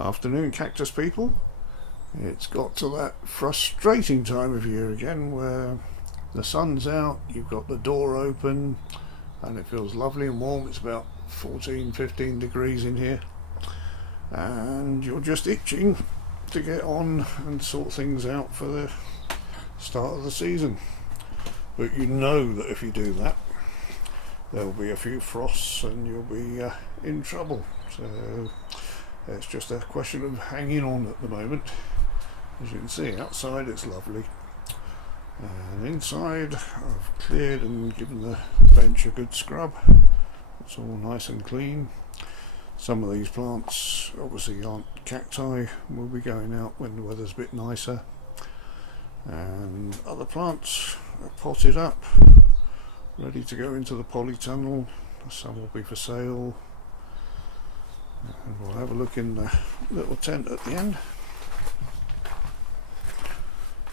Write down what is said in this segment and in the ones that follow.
Afternoon, cactus people. It's got to that frustrating time of year again where the sun's out, you've got the door open and it feels lovely and warm. It's about 14-15 degrees in here and you're just itching to get on and sort things out for the start of the season. But you know that if you do that, there'll be a few frosts and you'll be in trouble. So it's just a question of hanging on at the moment. As you can see, outside it's lovely, and inside I've cleared and given the bench a good scrub. It's all nice and clean. Some of these plants obviously aren't cacti, will be going out when the weather's a bit nicer, and other plants are potted up, ready to go into the polytunnel. Some will be for sale, and we'll have a look in the little tent at the end.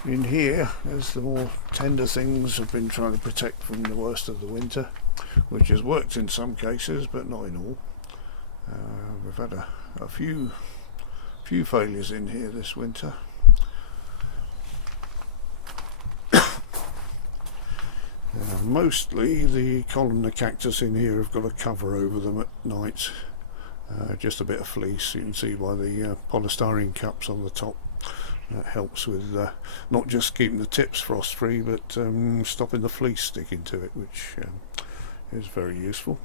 In here, there's the more tender things I've been trying to protect from the worst of the winter, which has worked in some cases but not in all. We've had a few failures in here this winter. Mostly the columnar cactus in here have got a cover over them at night, just a bit of fleece. You can see by the polystyrene cups on the top. That helps with not just keeping the tips frost free, but stopping the fleece sticking to it, which is very useful.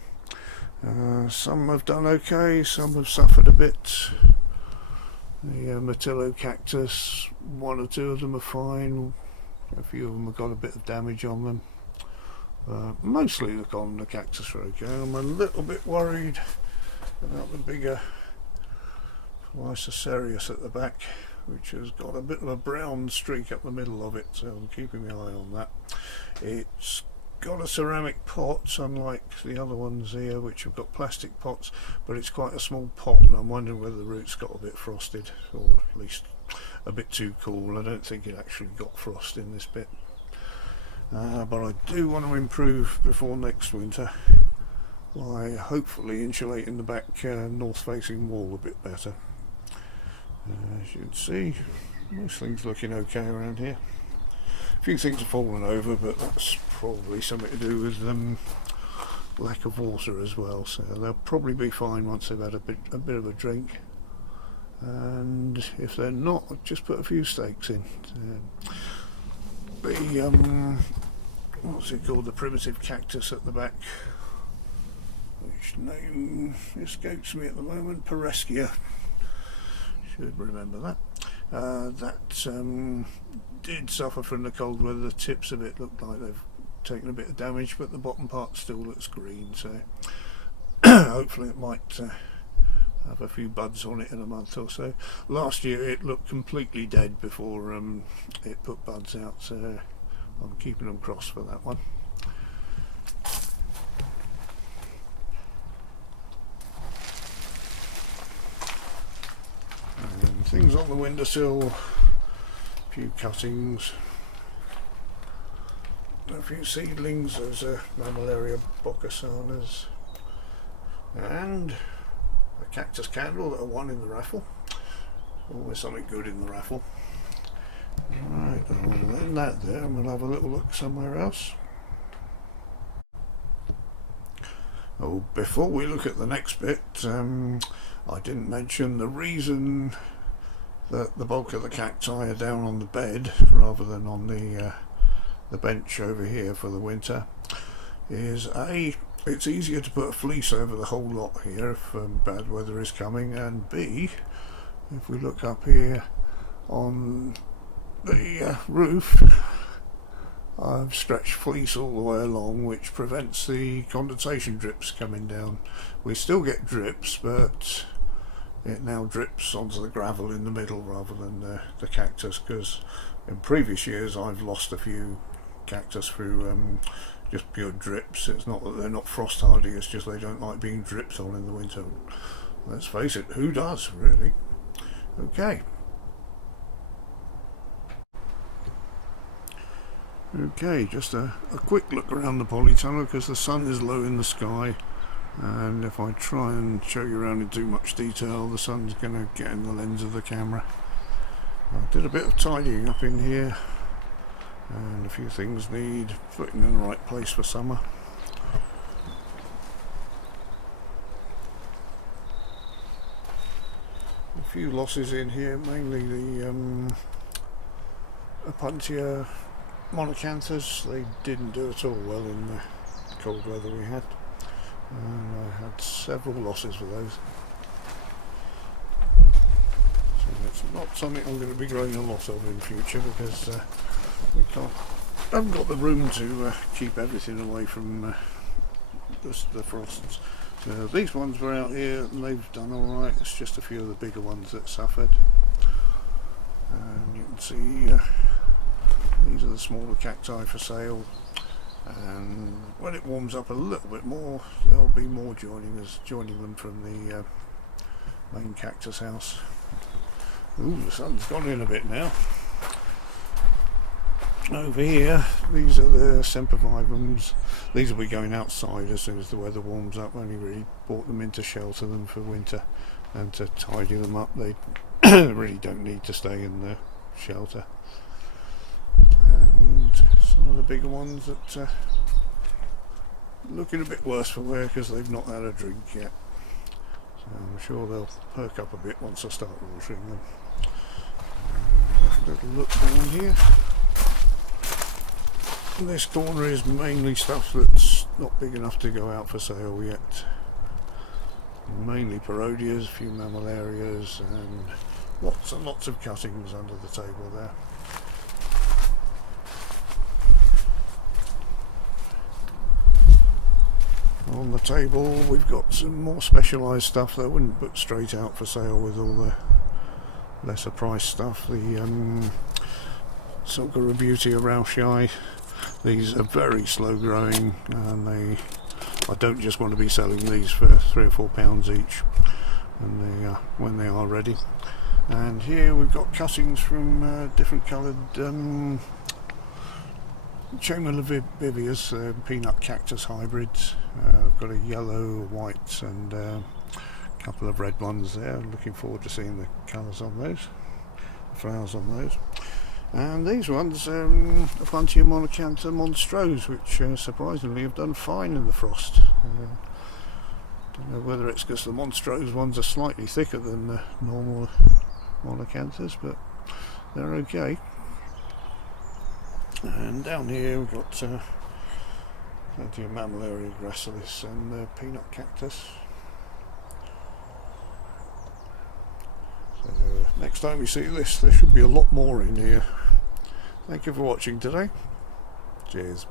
Some have done okay, some have suffered a bit. The Matillo cactus, one or two of them are fine, a few of them have got a bit of damage on them. Mostly the columnar cactus are okay. I'm a little bit worried about the bigger Polytunnel at the back, which has got a bit of a brown streak up the middle of it, so I'm keeping my eye on that. It's got a ceramic pot, unlike the other ones here which have got plastic pots, but it's quite a small pot, and I'm wondering whether the roots got a bit frosted, or at least a bit too cool. I don't think it actually got frost in this bit, but I do want to improve before next winter by hopefully insulating the back north facing wall a bit better. As you can see, most things looking okay around here. A few things have fallen over, but that's probably something to do with lack of water as well, so they'll probably be fine once they've had a bit of a drink. And if they're not, I'll just put a few stakes in. What's it called, the primitive cactus at the back, which name escapes me at the moment, Pereskia. Should remember that. That did suffer from the cold weather. The tips of it look like they've taken a bit of damage, but the bottom part still looks green, so hopefully it might have a few buds on it in a month or so. Last year it looked completely dead before it put buds out, so I'm keeping them crossed for that one. And things on the windowsill, a few cuttings, a few seedlings. There's a Mammillaria boccasanas and a cactus candle that I won in the raffle. Always something good in the raffle. Right, I'll end that there and we'll have a little look somewhere else. Oh, before we look at the next bit, I didn't mention the reason that the bulk of the cacti are down on the bed rather than on the bench over here for the winter is A, it's easier to put a fleece over the whole lot here if bad weather is coming, and B, if we look up here on the roof, I've stretched fleece all the way along, which prevents the condensation drips coming down. We still get drips, but it now drips onto the gravel in the middle rather than the cactus, because in previous years I've lost a few cactus through just pure drips. It's not that they're not frost hardy, it's just they don't like being dripped on in the winter. Let's face it, who does really? Okay. Okay, just a quick look around the polytunnel because the sun is low in the sky and if I try and show you around in too much detail, the sun's going to get in the lens of the camera. I did a bit of tidying up in here, and a few things need putting in the right place for summer. A few losses in here, mainly the Apuntia monocanthus. They didn't do at all well in the cold weather we had, and I had several losses with those. So it's not something I'm going to be growing a lot of in future, because we haven't got the room to keep everything away from the frosts. So these ones were out here and they've done alright. It's just a few of the bigger ones that suffered. And you can see these are the smaller cacti for sale, and when it warms up a little bit more there'll be more joining them from the main Cactus House. Ooh, the sun's gone in a bit now. Over here, these are the sempervivums. These will be going outside as soon as the weather warms up. Only really bought them in to shelter them for winter and to tidy them up. They really don't need to stay in the shelter. And some of the bigger ones that looking a bit worse for wear because they've not had a drink yet. So I'm sure they'll perk up a bit once I start watering them. A little look down here. This corner is mainly stuff that's not big enough to go out for sale yet. Mainly parodias, a few mammillarias, and lots and lots of cuttings under the table there. On the table we've got some more specialised stuff that I wouldn't put straight out for sale with all the lesser price stuff. The Sulcura Beauty Rauschii. These are very slow growing, and I don't just want to be selling these for £3 or £4 each when they are ready. And here we've got cuttings from different coloured Chamaevivias, peanut cactus hybrids. I've got a yellow, white, and a couple of red ones there. Looking forward to seeing the colours on those, the flowers on those. And these ones, Apuntia monocantha monstrose, which surprisingly have done fine in the frost. Don't know whether it's because the monstrose ones are slightly thicker than the normal monocanthas, but they're okay. And down here we've got plenty of Mammillaria gracilis and peanut cactus. So next time you see this, there should be a lot more in here. Thank you for watching today. Cheers.